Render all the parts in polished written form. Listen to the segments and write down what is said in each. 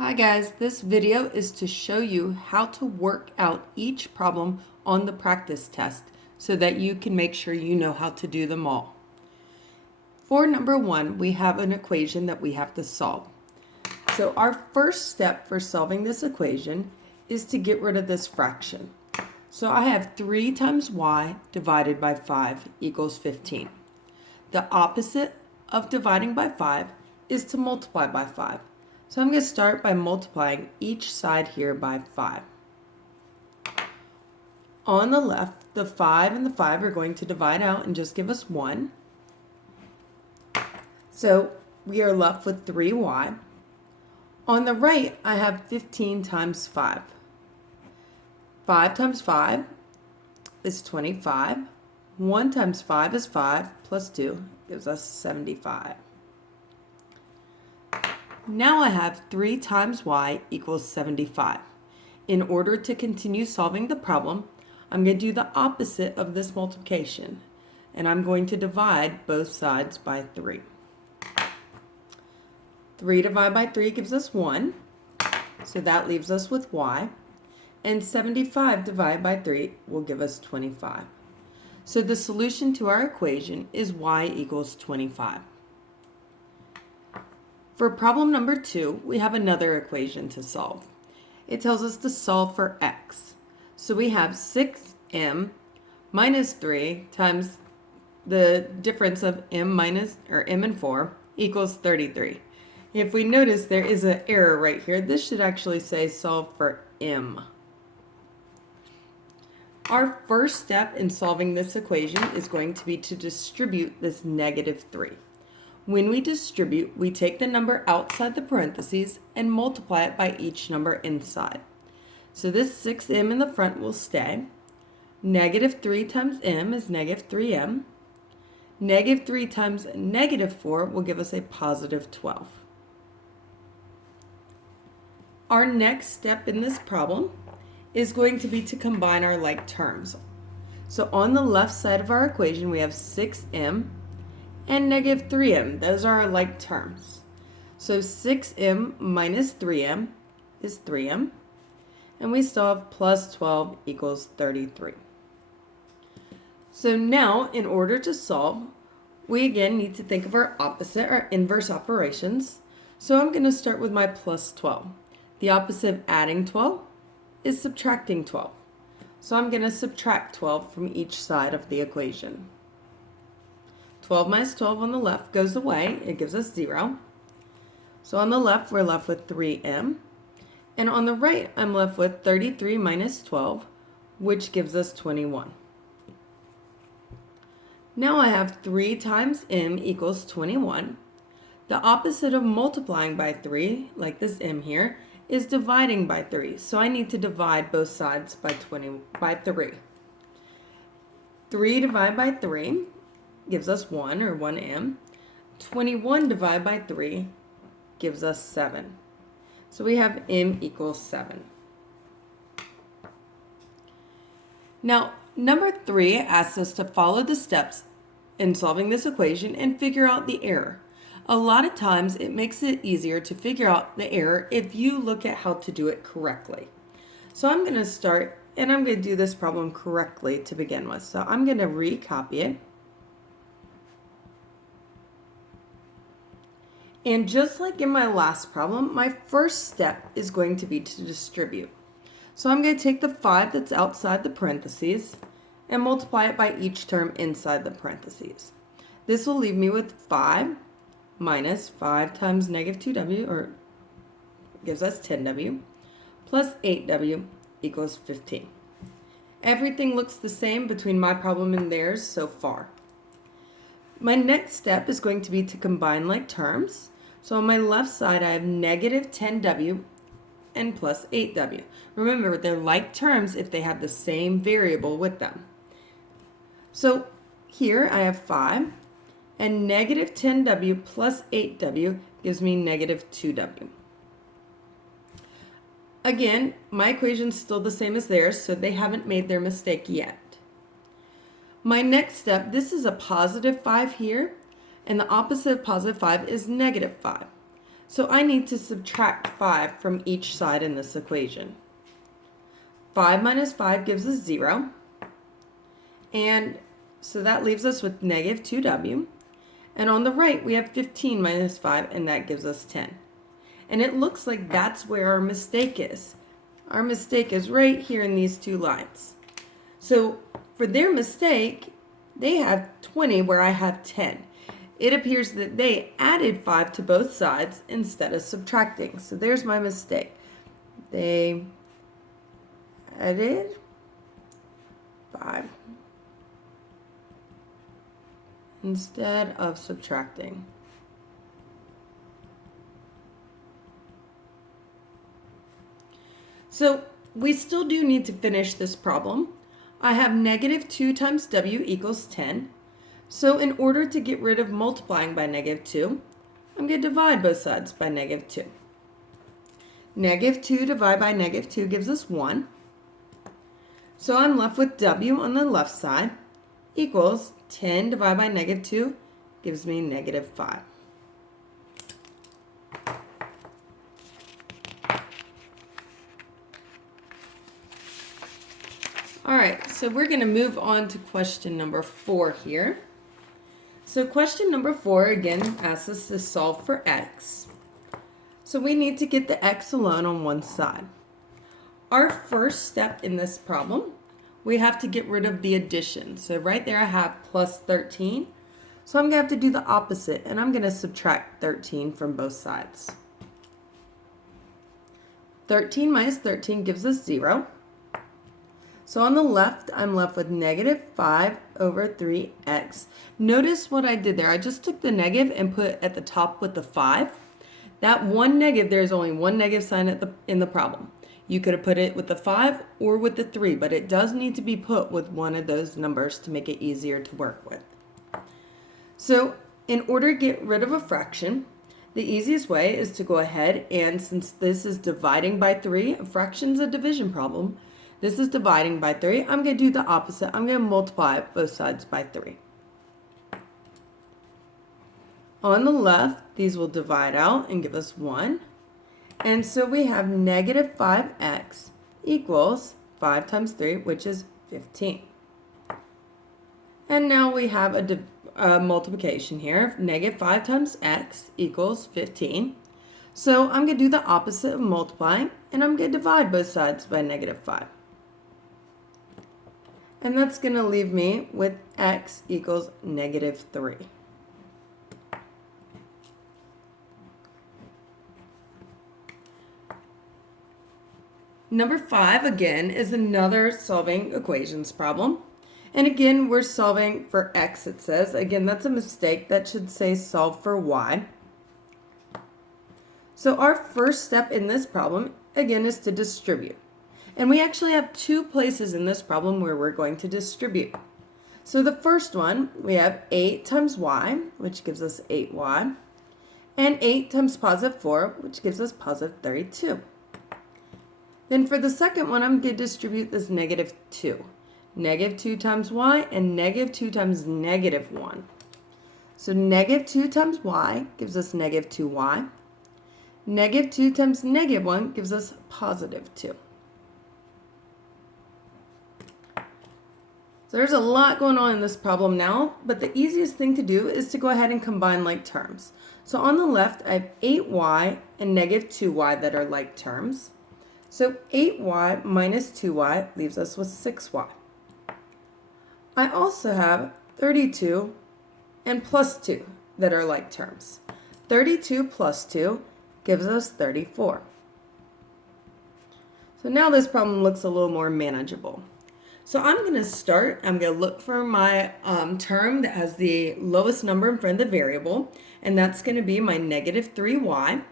Hi guys, this video is to show you how to work out each problem on the practice test so that you can make sure you know how to do them all. For number 1, we have an equation that we have to solve. So our first step for solving this equation is to get rid of this fraction. So I have 3 times y divided by 5 equals 15. The opposite of dividing by 5 is to multiply by 5. So I'm going to start by multiplying each side here by 5. On the left, the 5 and the 5 are going to divide out and just give us 1. So we are left with 3y. On the right, I have 15 times 5. 5 times 5 is 25. 1 times 5 is 5 plus 2 gives us 75. Now I have 3 times y equals 75. In order to continue solving the problem, I'm going to do the opposite of this multiplication, and I'm going to divide both sides by 3. 3 divided by 3 gives us 1, so that leaves us with y, and 75 divided by 3 will give us 25. So the solution to our equation is y equals 25. For problem number 2, we have another equation to solve. It tells us to solve for x. So we have 6m minus 3 times the difference of m and 4 equals 33. If we notice, there is an error right here. This should actually say solve for m. Our first step in solving this equation is going to be to distribute this negative 3. When we distribute, we take the number outside the parentheses and multiply it by each number inside. So this 6m in the front will stay. Negative 3 times m is negative 3m. Negative 3 times negative 4 will give us a positive 12. Our next step in this problem is going to be to combine our like terms. So on the left side of our equation, we have 6m and negative 3m. Those are our like terms. So 6m minus 3m is 3m. And we still have plus 12 equals 33. So now, in order to solve, we again need to think of our opposite, our inverse operations. So I'm going to start with my plus 12. The opposite of adding 12 is subtracting 12. So I'm going to subtract 12 from each side of the equation. 12 minus 12 on the left goes away. It gives us 0. So on the left, we're left with 3m. And on the right, I'm left with 33 minus 12, which gives us 21. Now I have 3 times m equals 21. The opposite of multiplying by 3, like this m here, is dividing by 3. So I need to divide both sides by 3. 3 divided by 3 gives us 1, or 1m. 21 divided by 3 gives us 7. So we have m equals 7. Now, number 3 asks us to follow the steps in solving this equation and figure out the error. A lot of times it makes it easier to figure out the error if you look at how to do it correctly. So I'm going to start, and I'm going to do this problem correctly to begin with. So I'm going to recopy it. And just like in my last problem, my first step is going to be to distribute. So I'm going to take the 5 that's outside the parentheses and multiply it by each term inside the parentheses. This will leave me with 5 minus 5 times negative 2w, or gives us 10w, plus 8w equals 15. Everything looks the same between my problem and theirs so far. My next step is going to be to combine like terms. So on my left side, I have negative 10w and plus 8w. Remember, they're like terms if they have the same variable with them. So here I have 5, and negative 10w plus 8w gives me negative 2w. Again, my equation's still the same as theirs, so they haven't made their mistake yet. My next step, this is a positive 5 here, and the opposite of positive 5 is negative 5. So I need to subtract 5 from each side in this equation. 5 minus 5 gives us 0. And so that leaves us with negative 2w. And on the right, we have 15 minus 5, and that gives us 10. And it looks like that's where our mistake is. Our mistake is right here in these two lines. So for their mistake, they have 20 where I have 10. It appears that they added 5 to both sides instead of subtracting. So there's my mistake. They added 5 instead of subtracting. So we still do need to finish this problem. I have negative 2 times w equals 10. So in order to get rid of multiplying by negative 2, I'm going to divide both sides by negative 2. Negative 2 divided by negative 2 gives us 1. So I'm left with w on the left side equals 10 divided by negative 2 gives me negative 5. All right, so we're going to move on to question number 4 here. So question number 4 again asks us to solve for x. So we need to get the x alone on one side. Our first step in this problem, we have to get rid of the addition. So right there I have plus 13. So I'm going to have to do the opposite, and I'm going to subtract 13 from both sides. 13 minus 13 gives us 0. So on the left, I'm left with negative 5 over 3x. Notice what I did there. I just took the negative and put at the top with the 5. That one negative, there's only one negative sign in the problem. You could have put it with the 5 or with the 3, but it does need to be put with one of those numbers to make it easier to work with. So in order to get rid of a fraction, the easiest way is to go ahead and, since this is dividing by 3, a fraction's a division problem, this is dividing by 3. I'm going to do the opposite. I'm going to multiply both sides by 3. On the left, these will divide out and give us 1. And so we have negative 5x equals 5 times 3, which is 15. And now we have a multiplication here. Negative 5 times x equals 15. So I'm going to do the opposite of multiplying, and I'm going to divide both sides by negative 5. And that's going to leave me with x equals negative 3. Number 5, again, is another solving equations problem. And again, we're solving for x, it says. Again, that's a mistake. That should say solve for y. So our first step in this problem, again, is to distribute. And we actually have two places in this problem where we're going to distribute. So the first one, we have 8 times y, which gives us 8y, and 8 times positive 4, which gives us positive 32. Then for the second one, I'm going to distribute this negative 2. Negative 2 times y and negative 2 times negative 1. So negative 2 times y gives us negative 2y. Negative 2 times negative 1 gives us positive 2. So there's a lot going on in this problem now, but the easiest thing to do is to go ahead and combine like terms. So on the left, I have 8y and negative 2y that are like terms. So 8y minus 2y leaves us with 6y. I also have 32 and plus 2 that are like terms. 32 plus 2 gives us 34. So now this problem looks a little more manageable. So I'm going to look for my term that has the lowest number in front of the variable, and that's going to be my negative 3y.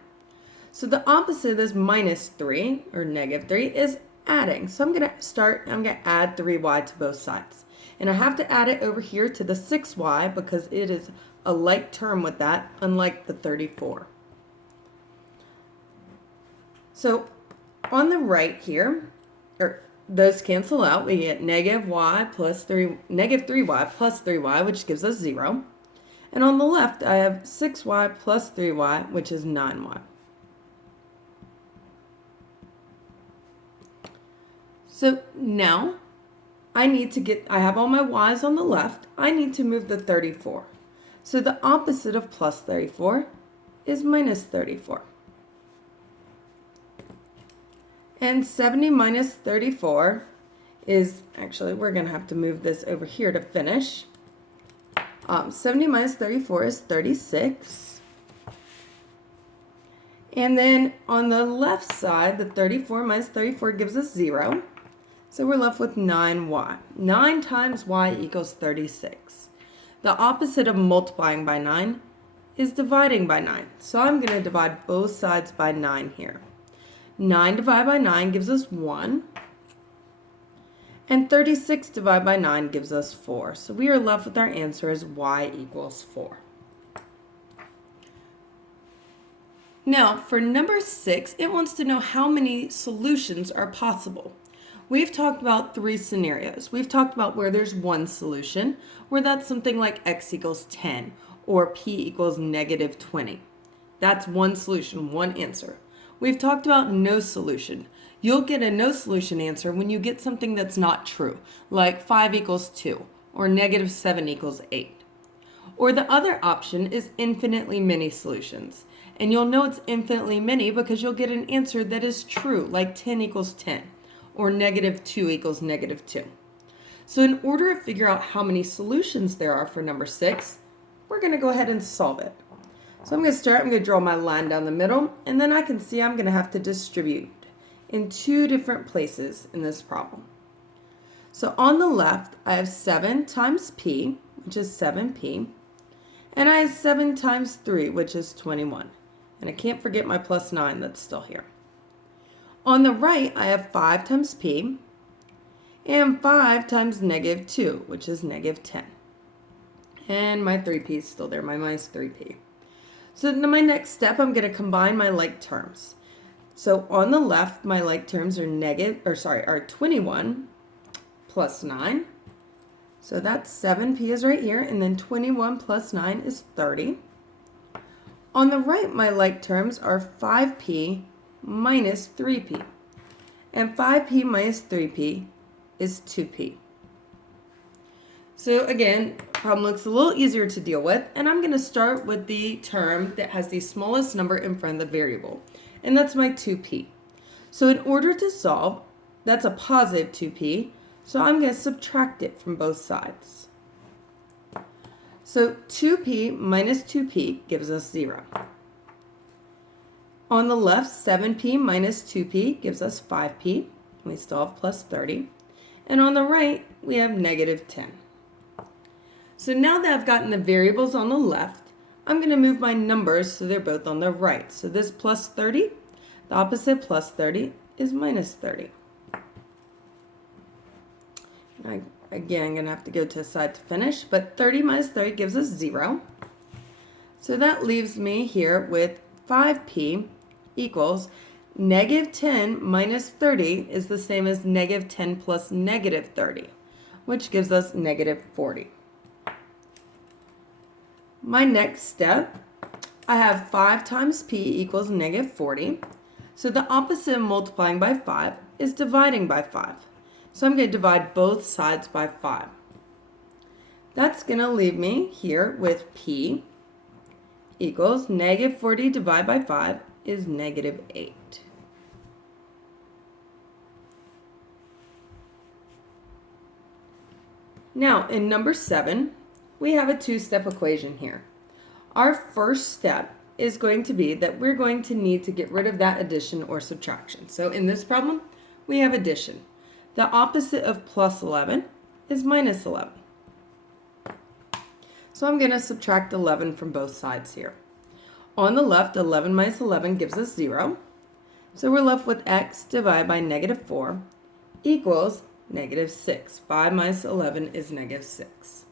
So the opposite of this minus 3, or negative 3, is adding. So I'm going to add 3y to both sides. And I have to add it over here to the 6y because it is a like term with that, unlike the 34. So on the right here, those cancel out. We get negative 3y plus 3y, which gives us 0. And on the left, I have 6y plus 3y, which is 9y. So now I have all my y's on the left. I need to move the 34. So the opposite of plus 34 is minus 34. And 70 minus 34 is, actually, we're going to have to move this over here to finish. 70 minus 34 is 36. And then on the left side, the 34 minus 34 gives us 0. So we're left with 9y. 9 times y equals 36. The opposite of multiplying by 9 is dividing by 9. So I'm going to divide both sides by 9 here. 9 divided by 9 gives us 1. And 36 divided by 9 gives us 4. So we are left with our answer as y equals 4. Now, for number 6, it wants to know how many solutions are possible. We've talked about 3 scenarios. We've talked about where there's one solution, where that's something like x equals 10 or p equals negative 20. That's one solution, one answer. We've talked about no solution. You'll get a no solution answer when you get something that's not true, like 5 equals 2 or negative 7 equals 8. Or the other option is infinitely many solutions. And you'll know it's infinitely many because you'll get an answer that is true, like 10 equals 10 or negative 2 equals negative 2. So in order to figure out how many solutions there are for number 6, we're going to go ahead and solve it. So I'm going to draw my line down the middle, and then I can see I'm going to have to distribute in 2 different places in this problem. So on the left, I have 7 times p, which is 7p, and I have 7 times 3, which is 21. And I can't forget my plus 9 that's still here. On the right, I have 5 times p, and 5 times negative 2, which is negative 10. And my 3p is still there, my minus 3p. So in my next step, I'm going to combine my like terms. So on the left, my like terms are 21 plus 9. So that's 7p is right here, and then 21 plus 9 is 30. On the right, my like terms are 5p minus 3p. And 5p minus 3p is 2p. So again, problem looks a little easier to deal with, and I'm going to start with the term that has the smallest number in front of the variable, and that's my 2p. So in order to solve, that's a positive 2p, so I'm going to subtract it from both sides. So 2p minus 2p gives us 0. On the left, 7p minus 2p gives us 5p, and we still have plus 30. And on the right, we have negative 10. So now that I've gotten the variables on the left, I'm going to move my numbers so they're both on the right. So this plus 30, the opposite plus 30 is minus 30. And again, I'm going to have to go to the side to finish, but 30 minus 30 gives us 0. So that leaves me here with 5p equals negative 10 minus 30 is the same as negative 10 plus negative 30, which gives us negative 40. My next step, I have 5 times p equals negative 40. So the opposite of multiplying by 5 is dividing by 5. So I'm going to divide both sides by 5. That's going to leave me here with p equals negative 40 divided by 5 is negative 8. Now, in number 7, we have a 2-step equation here. Our first step is going to be that we're going to need to get rid of that addition or subtraction. So in this problem, we have addition. The opposite of plus 11 is minus 11. So I'm going to subtract 11 from both sides here. On the left, 11 minus 11 gives us 0. So we're left with x divided by negative 4 equals negative 6. 5 minus 11 is negative 6.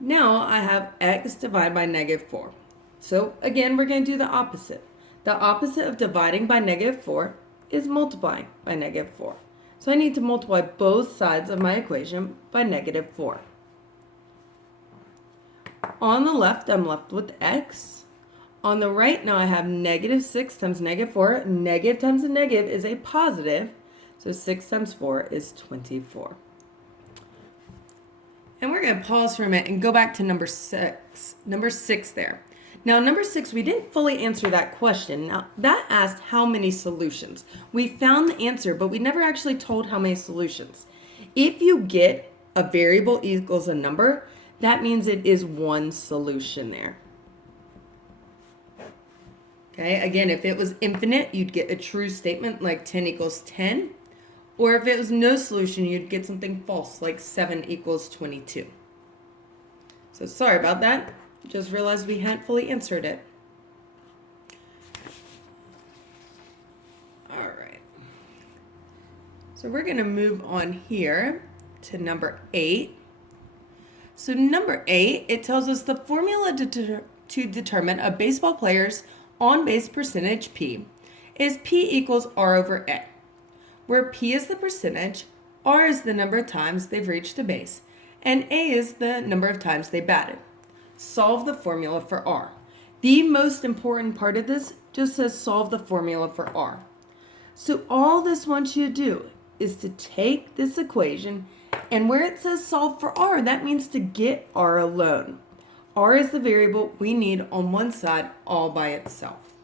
Now I have x divided by negative 4. So again, we're going to do the opposite. The opposite of dividing by negative 4 is multiplying by negative 4. So I need to multiply both sides of my equation by negative 4. On the left, I'm left with x. On the right, now I have negative 6 times negative 4. Negative times a negative is a positive. So 6 times 4 is 24. And we're going to pause for a minute and go back to number 6. Number 6 there. Now, number 6, we didn't fully answer that question. Now, that asked how many solutions. We found the answer, but we never actually told how many solutions. If you get a variable equals a number, that means it is one solution there. Okay, again, if it was infinite, you'd get a true statement like 10 equals 10. Or if it was no solution, you'd get something false like 7 equals 22. So sorry about that. Just realized we hadn't fully answered it. All right. So we're going to move on here to number 8. So number 8, it tells us the formula to determine a baseball player's on-base percentage P is P equals R over A, where P is the percentage, R is the number of times they've reached the base, and A is the number of times they batted. Solve the formula for R. The most important part of this just says solve the formula for R. So all this wants you to do is to take this equation, and where it says solve for R, that means to get R alone. R is the variable we need on one side all by itself.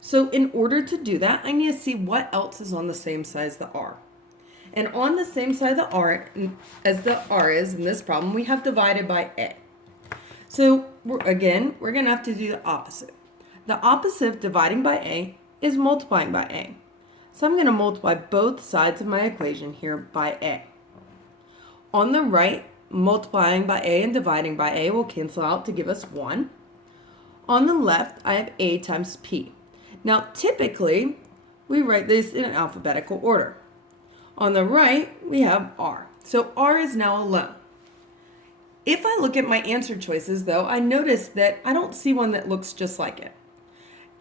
So in order to do that, I need to see what else is on the same side as the R. And on the same side of the R as the R is in this problem, we have divided by A. So again, we're going to have to do the opposite. The opposite of dividing by A is multiplying by A. So I'm going to multiply both sides of my equation here by A. On the right, multiplying by A and dividing by A will cancel out to give us 1. On the left, I have A times P. Now, typically, we write this in alphabetical order. On the right, we have R. So R is now alone. If I look at my answer choices, though, I notice that I don't see one that looks just like it.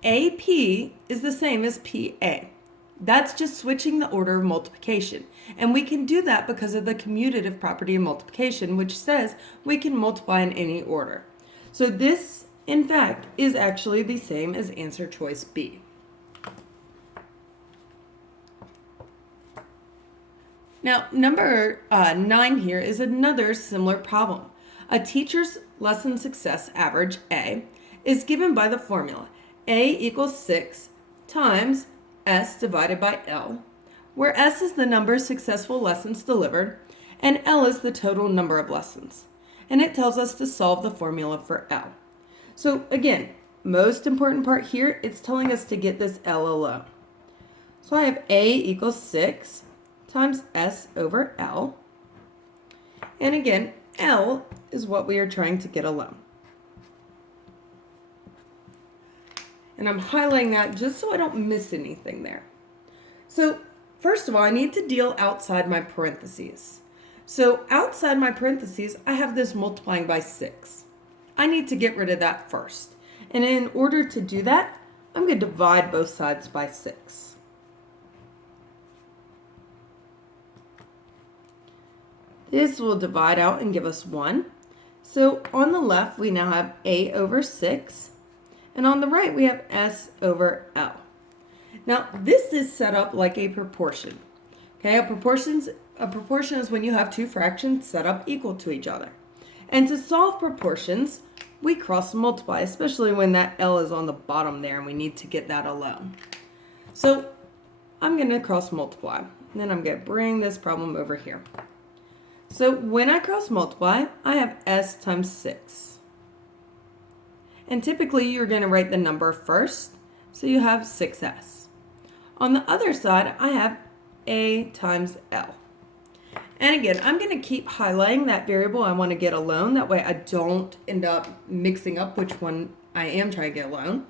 AP is the same as PA. That's just switching the order of multiplication. And we can do that because of the commutative property of multiplication, which says we can multiply in any order. So this, in fact, is actually the same as answer choice B. Now, number 9 here is another similar problem. A teacher's lesson success average, A, is given by the formula A equals 6 times S divided by L, where S is the number of successful lessons delivered, and L is the total number of lessons. And it tells us to solve the formula for L. So again, most important part here, it's telling us to get this L alone. So I have A equals 6 times S over L. And again, L is what we are trying to get alone. And I'm highlighting that just so I don't miss anything there. So first of all, I need to deal outside my parentheses. So outside my parentheses, I have this multiplying by 6. I need to get rid of that first. And in order to do that, I'm going to divide both sides by 6. This will divide out and give us 1. So on the left, we now have A over 6. And on the right, we have S over L. Now, this is set up like a proportion. Okay, a proportion is when you have two fractions set up equal to each other. And to solve proportions, we cross multiply, especially when that L is on the bottom there and we need to get that alone. So I'm going to cross multiply. And then I'm going to bring this problem over here. So when I cross multiply, I have S times 6. And typically you're going to write the number first, so you have 6S. On the other side, I have A times L. And again, I'm going to keep highlighting that variable I want to get alone. That way I don't end up mixing up which one I am trying to get alone.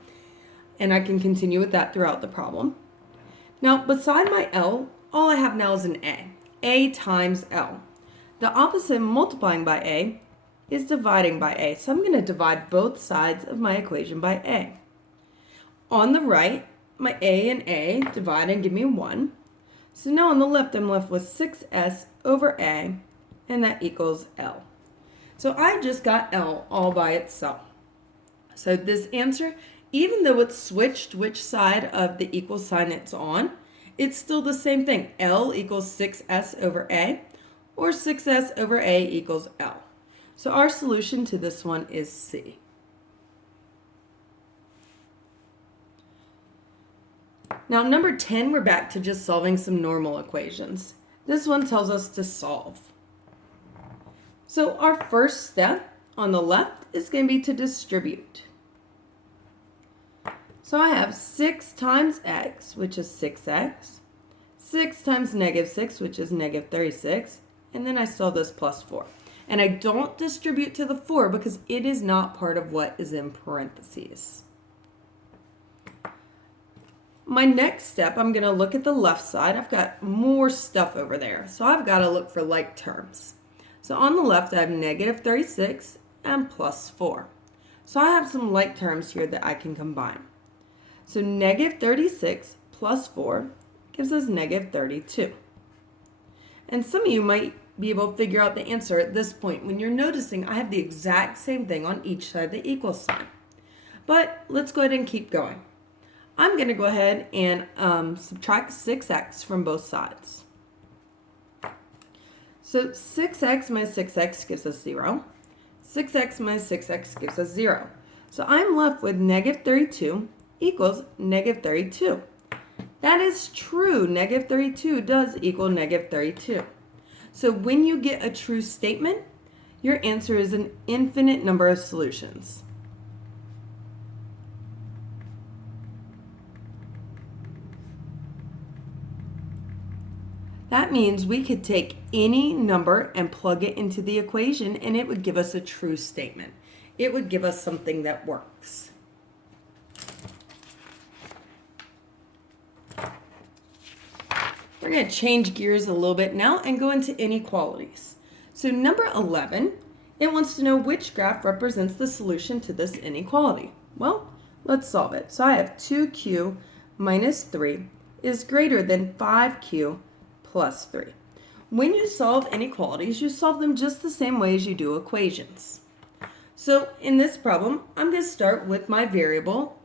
And I can continue with that throughout the problem. Now, beside my L, all I have now is an A times L. The opposite of multiplying by A is dividing by A. So I'm going to divide both sides of my equation by A. On the right, my A and A divide and give me 1. So now on the left, I'm left with 6S over A, and that equals L. So I just got L all by itself. So this answer, even though it's switched which side of the equal sign it's on, it's still the same thing. L equals 6s over a, or 6s over a equals L. So our solution to this one is C. Now number 10, we're back to just solving some normal equations. This one tells us to solve. So our first step on the left is going to be to distribute. So I have 6 times x, which is 6x, 6 times negative 6, which is negative 36, and then I still have this plus 4. And I don't distribute to the 4 because it is not part of what is in parentheses. My next step, I'm going to look at the left side. I've got more stuff over there, so I've got to look for like terms. So on the left, I have negative 36 and plus 4. So I have some like terms here that I can combine. So negative 36 plus 4 gives us negative 32. And some of you might be able to figure out the answer at this point when you're noticing I have the exact same thing on each side of the equal sign. But let's go ahead and keep going. I'm going to go ahead and subtract 6x from both sides. So 6x minus 6x gives us 0. 6x minus 6x gives us 0. So I'm left with negative 32 equals negative 32. That is true. Negative 32 does equal negative 32. So when you get a true statement, your answer is an infinite number of solutions. That means we could take any number and plug it into the equation and it would give us a true statement. It would give us something that works. We're going to change gears a little bit now and go into inequalities. So number 11, it wants to know which graph represents the solution to this inequality. Well, let's solve it. So I have 2q minus 3 is greater than 5q plus 3. When you solve inequalities, you solve them just the same way as you do equations. So in this problem, I'm going to start with my variable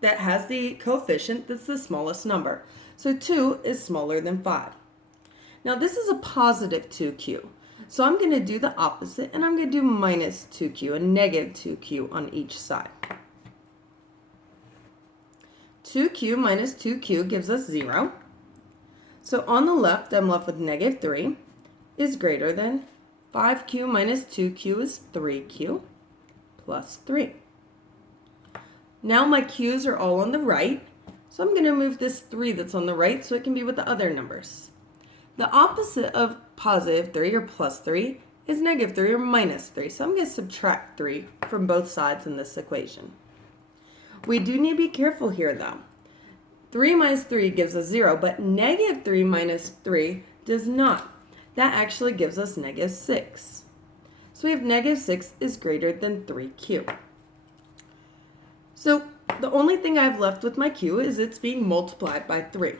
that has the coefficient that's the smallest number. So 2 is smaller than 5. Now this is a positive 2q. So I'm going to do the opposite and I'm going to do minus 2q, a negative 2q on each side. 2q minus 2q gives us 0. So on the left, I'm left with negative 3 is greater than 5q minus 2q is 3q plus 3. Now my q's are all on the right. So I'm going to move this 3 that's on the right so it can be with the other numbers. The opposite of positive 3 or plus 3 is negative 3 or minus 3. So I'm going to subtract 3 from both sides in this equation. We do need to be careful here though. 3 minus 3 gives us 0, but negative 3 minus 3 does not. That actually gives us negative 6. So we have negative 6 is greater than 3q. So the only thing I have left with my q is it's being multiplied by 3.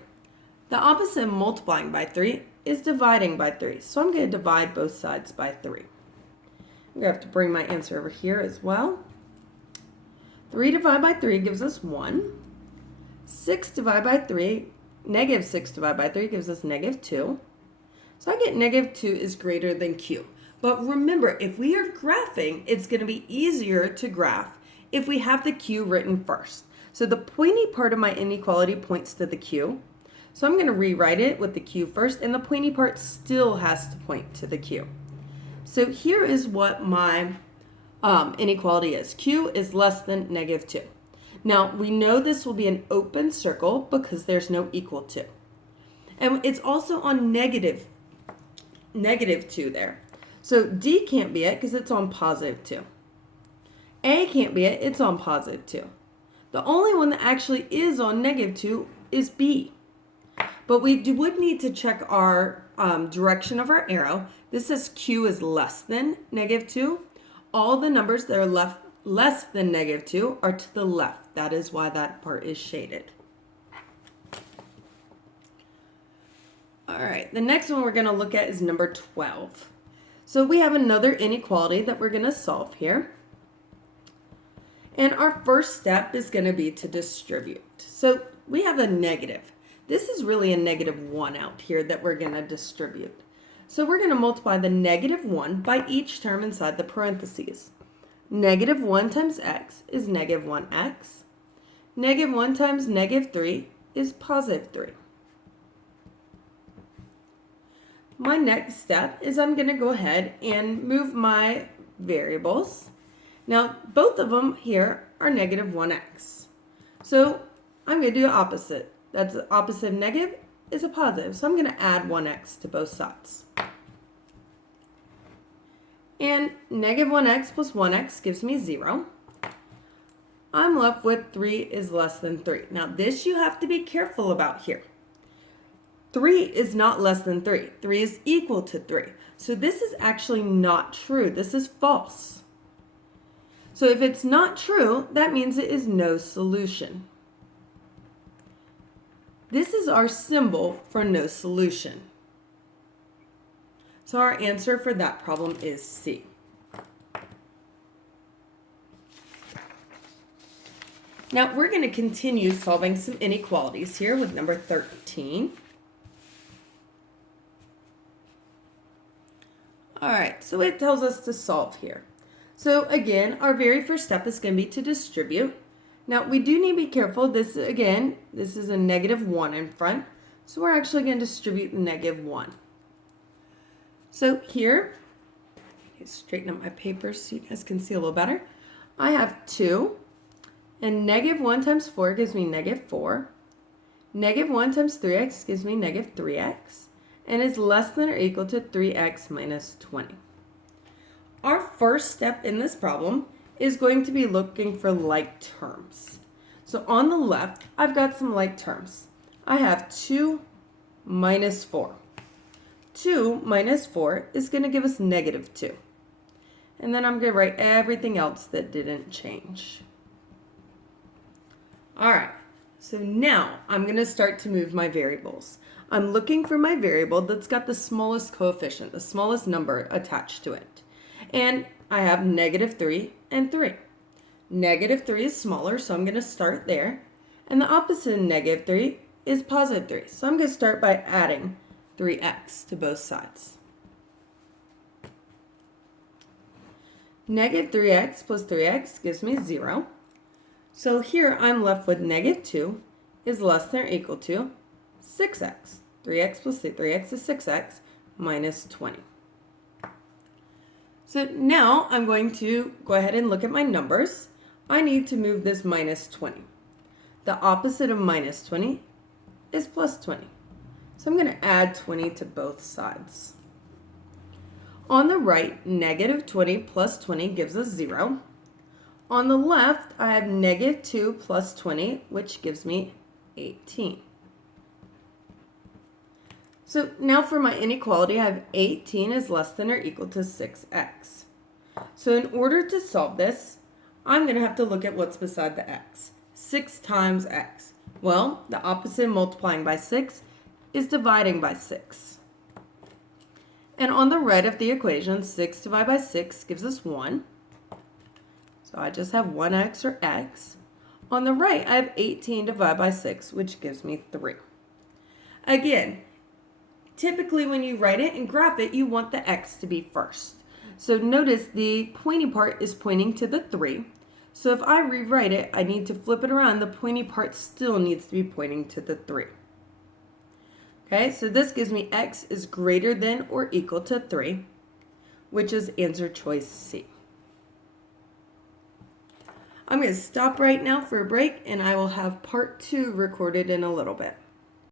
The opposite of multiplying by 3 is dividing by 3. So I'm going to divide both sides by 3. I'm going to have to bring my answer over here as well. 3 divided by 3 gives us 1. 6 divided by 3, negative 6 divided by 3 gives us negative 2. So I get negative 2 is greater than q. But remember, if we are graphing, it's going to be easier to graph if we have the q written first. So the pointy part of my inequality points to the q. So I'm going to rewrite it with the q first, and the pointy part still has to point to the q. So here is what my inequality is. Q is less than negative 2. Now, we know this will be an open circle because there's no equal to. And it's also on negative 2 there. So D can't be it because it's on positive 2. A can't be it, it's on positive 2. The only one that actually is on negative 2 is B. But we would need to check our direction of our arrow. This says Q is less than negative 2. All the numbers that are less than negative 2 are to the left. That is why that part is shaded. All right, the next one we're going to look at is number 12. So we have another inequality that we're going to solve here. And our first step is going to be to distribute. So we have a negative. This is really a -1 out here that we're going to distribute. So we're going to multiply the -1 by each term inside the parentheses. -1 times x is -1x. -1 times -3 is +3. My next step is I'm going to go ahead and move my variables. Now, both of them here are -1x. So I'm going to do the opposite. That's the opposite of negative is a positive. So I'm going to add 1x to both sides. And -1x plus 1x gives me 0. I'm left with 3 is less than 3. Now this you have to be careful about here. 3 is not less than 3. 3 is equal to 3. So this is actually not true. This is false. So if it's not true, that means it is no solution. This is our symbol for no solution. So our answer for that problem is C. Now we're going to continue solving some inequalities here with number 13. All right, so it tells us to solve here. So again, our very first step is going to be to distribute. Now we do need to be careful. This is a -1 in front. So we're actually going to distribute the -1. So here, straighten up my papers so you guys can see a little better. I have 2, and -1 times 4 gives me -4. -1 times 3x gives me -3x, and is less than or equal to 3x minus 20. Our first step in this problem is going to be looking for like terms. So on the left, I've got some like terms. I have 2 minus 4. 2 minus 4 is going to give us -2. And then I'm going to write everything else that didn't change. All right, so now I'm going to start to move my variables. I'm looking for my variable that's got the smallest coefficient, the smallest number attached to it. And I have -3 and 3. -3 is smaller, so I'm going to start there. And the opposite of -3 is +3. So I'm going to start by adding 3x to both sides. -3x plus 3x gives me 0. So here I'm left with -2 is less than or equal to 6x. 3x plus 3x is 6x minus 20. So now I'm going to go ahead and look at my numbers. I need to move this -20. The opposite of -20 is +20. So I'm going to add 20 to both sides. On the right, -20 plus 20 gives us 0. On the left, I have -2 plus 20, which gives me 18. So now for my inequality, I have 18 is less than or equal to 6x. So in order to solve this, I'm going to have to look at what's beside the x. 6 times x. Well, the opposite of multiplying by 6 is dividing by 6. And on the right of the equation, 6 divided by 6 gives us 1. So I just have 1x or x. On the right, I have 18 divided by 6, which gives me 3. Again, typically when you write it and graph it, you want the x to be first. So notice the pointy part is pointing to the 3. So if I rewrite it, I need to flip it around. The pointy part still needs to be pointing to the 3. Okay, so this gives me x is greater than or equal to 3, which is answer choice C. I'm going to stop right now for a break, and I will have part 2 recorded in a little bit.